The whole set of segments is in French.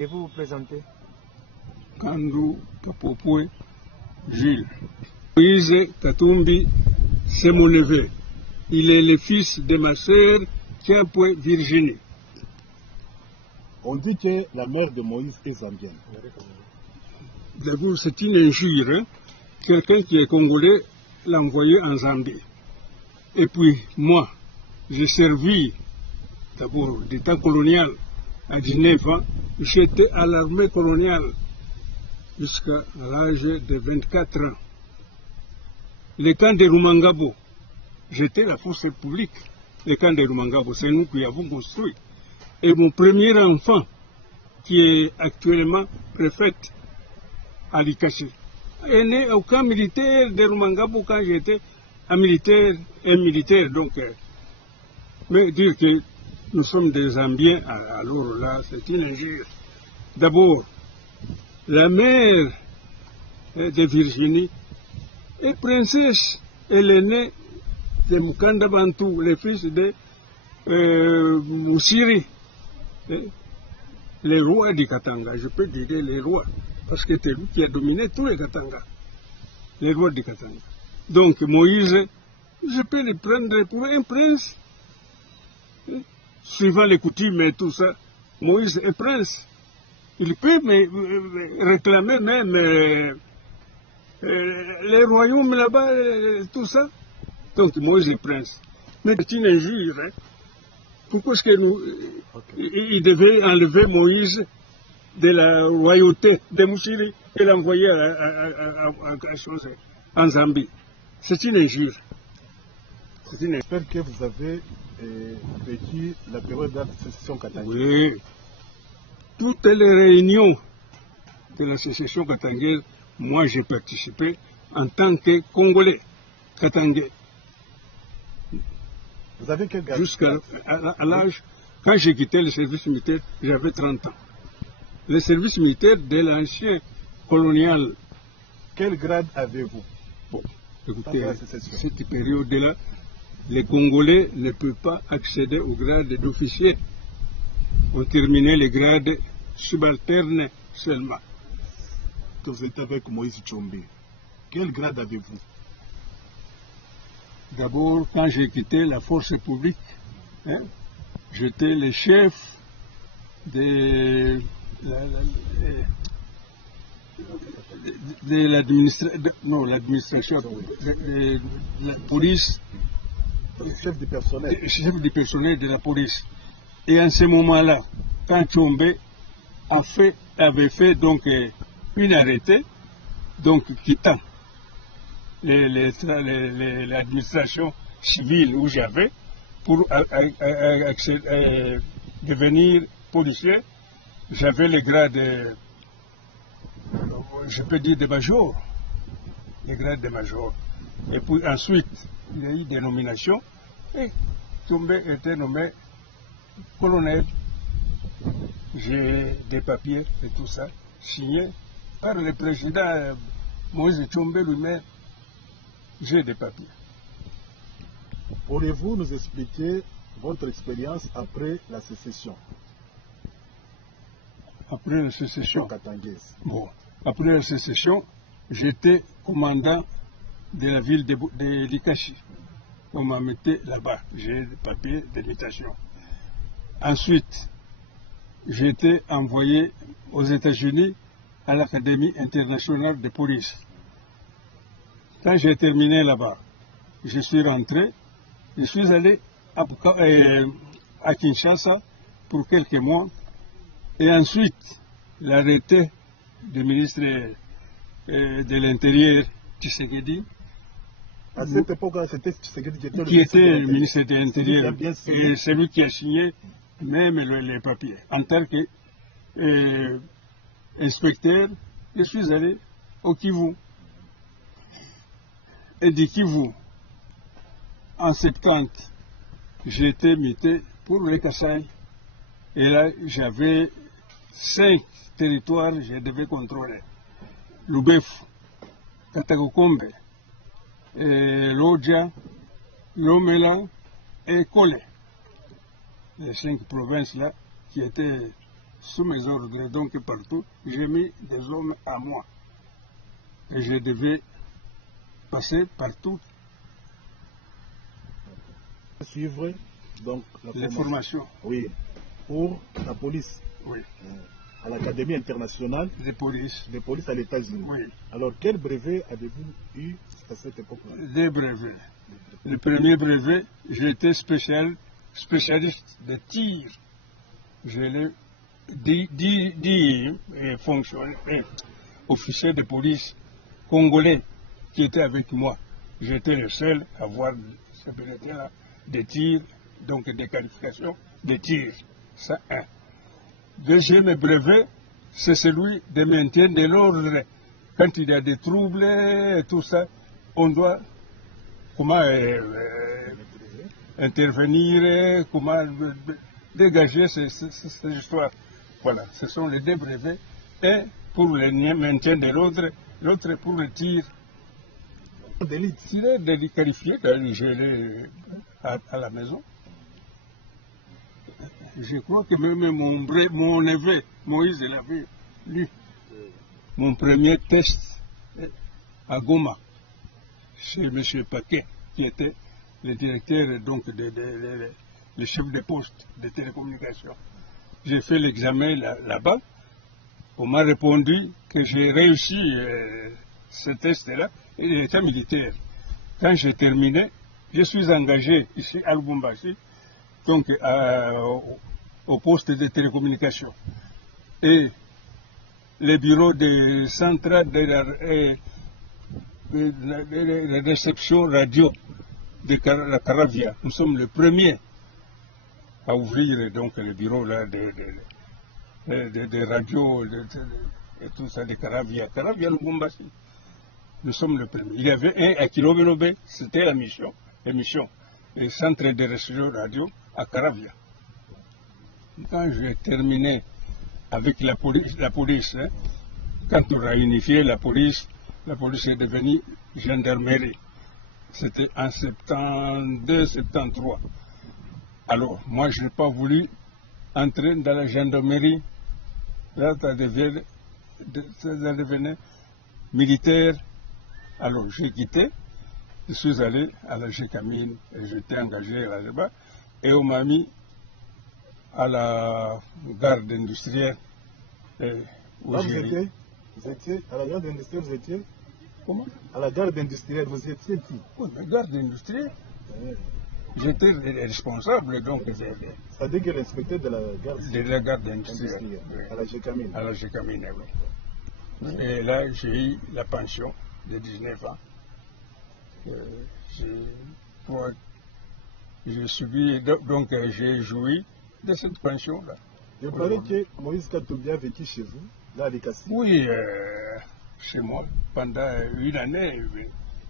Et vous vous présentez? Kandou Kapopoué Gilles. Moïse Katumbi, c'est mon neveu. Il est le fils de ma sœur Tiapoué Virginie. On dit que la mère de Moïse est zambienne. D'abord, c'est une injure. Hein? Quelqu'un qui est congolais l'a envoyé en Zambie. Et puis, moi, j'ai servi d'abord d'État colonial à 19 ans. J'étais à l'armée coloniale jusqu'à l'âge de 24 ans. Le camp de Rumangabo, j'étais la force publique. Le camp de Rumangabo, c'est nous qui avons construit. Et mon premier enfant, qui est actuellement préfète à Likachi, est né au camp militaire de Rumangabo quand j'étais un militaire. Donc, mais dire que nous sommes des Zambiens, alors là, c'est une injure. D'abord, la mère de Virginie est princesse. Elle est née de Mukanda Bantu, le fils de Moussiri, les rois du Katanga. Je peux dire les rois, parce que c'est lui qui a dominé tous les Katanga, les rois du Katanga. Donc Moïse, je peux le prendre pour un prince, suivant les coutumes et tout ça. Moïse est prince. Il peut me réclamer même les royaumes là-bas, tout ça. Donc Moïse est prince. Mais c'est une injure. Hein? Pourquoi est-ce que nous... Il devait enlever Moïse de la royauté de Moussiri et l'envoyer en Zambie? C'est une injure. J'espère que vous avez vécu la période de la sécession katangaise. Oui. Toutes les réunions de la sécession katangaise, moi j'ai participé en tant que Congolais katangais. Vous avez quel grade? Jusqu'à l'âge, quand j'ai quitté le service militaire, j'avais 30 ans. Le service militaire de l'ancien colonial. Quel grade avez-vous? Bon, écoutez, cette période-là, les Congolais ne peuvent pas accéder au grade d'officier. On terminait les grades subalternes seulement. Quand vous êtes avec Moïse Tshombe, quel grade avez-vous? D'abord, quand j'ai quitté la force publique, hein, j'étais le chef de l'administration, de la police. Chef du personnel. Chef du personnel de la police. Et en ce moment-là, quand Tshombe avait fait donc une arrêté, donc quittant l'administration civile où j'avais pour devenir policier, j'avais le grade, je peux dire, de major, le grade de major. Et puis ensuite, il y a eu des nominations et Tshombe était nommé colonel. J'ai des papiers et tout ça, signés par le président Moïse Tshombe lui-même. J'ai des papiers. Pourriez-vous nous expliquer votre expérience après la sécession? Après la sécession katangaise. Bon, après la sécession, j'étais commandant de la ville de Likachi. On m'a mis là-bas. J'ai des papiers d'invitation. Ensuite, j'ai été envoyé aux États-Unis à l'Académie internationale de police. Quand j'ai terminé là-bas, je suis rentré, je suis allé à Kinshasa pour quelques mois, et ensuite, l'arrêté du ministre de l'Intérieur, Tshisekedi, à cette époque-là, c'était Tshisekedi qui était le ministre de l'Intérieur, et c'est lui qui a signé même les papiers. En tant qu'inspecteur, je suis allé au Kivu. Et du Kivu, en 70, j'ai été muté pour le Kassai. Et là, j'avais 5 territoires que je devais contrôler. Lubef, Katagokombe, Lodja, Lomela et Kole. Les 5 provinces-là qui étaient sous mes ordres, donc partout, j'ai mis des hommes à moi. Et je devais passer partout. Suivre donc Les formations. Oui, pour la police. Oui. À l'Académie internationale de police à l'États-Unis. Oui. Alors, quel brevet avez-vous eu à cette époque-là? Des brevets. Le premier brevet, j'étais spécialiste de tir. Je l'ai dit fonctionnaire, officier de police congolais qui était avec moi. J'étais le seul à avoir ce brevet-là de tir, donc des qualifications de tir. Ça, un. Deuxième brevet, c'est celui de maintien de l'ordre. Quand il y a des troubles et tout ça, on doit comment intervenir, comment dégager ces histoires. Voilà, ce sont les deux brevets. Un pour le maintien de l'ordre, l'autre pour le tir. Tirer d'élite qualifié, je l'ai à la maison. Je crois que même mon neveu, Moïse, l'avait lu. Mon premier test à Goma, chez M. Paquet, qui était le directeur, donc, le chef de poste de télécommunications. J'ai fait l'examen là-bas. On m'a répondu que j'ai réussi ce test-là, et il était militaire. Quand j'ai terminé, je suis engagé ici à Lubumbashi, donc au poste de télécommunications. Et les bureaux de centrale de réception radio de la Caravia. Nous sommes les premiers à ouvrir donc le bureau là de radio et tout ça de Caravia. Caravia Lubumbashi. Nous sommes les premiers. Il y avait un à Kilobenobe, c'était l'émission, le centre de réception radio à Caravia. Quand j'ai terminé avec la police, hein, quand on a unifié la police est devenue gendarmerie. C'était en 72-73. Alors, moi, je n'ai pas voulu entrer dans la gendarmerie. Là, ça devenait militaire. Alors, j'ai quitté. Je suis allé à la Gécamine et j'étais engagé là-bas. Et on m'a mis à la garde industrielle. Là, vous étiez à la garde industrielle, vous étiez? Comment? À la garde industrielle, vous étiez qui? Oui, la garde industrielle. J'étais responsable, donc. C'est-à-dire que l'inspecteur de la garde industrielle. Oui. À la Gécamine. À la Gécamine, oui. Et là, j'ai eu la pension de 19 ans. J'ai subi, donc j'ai joui de cette pension-là. Il paraît que Moïse Katumbi a vécu chez vous, là à Likasi. Oui, chez moi, pendant une année,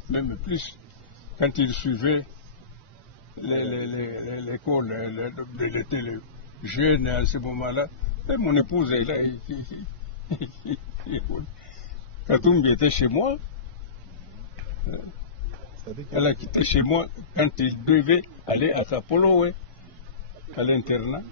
même plus. Quand il suivait l'école, il était jeune à ce moment-là. Et mon épouse est là. Katumbi était chez moi. Elle a quitté chez moi quand il devait aller à Sapolo, à l'internat.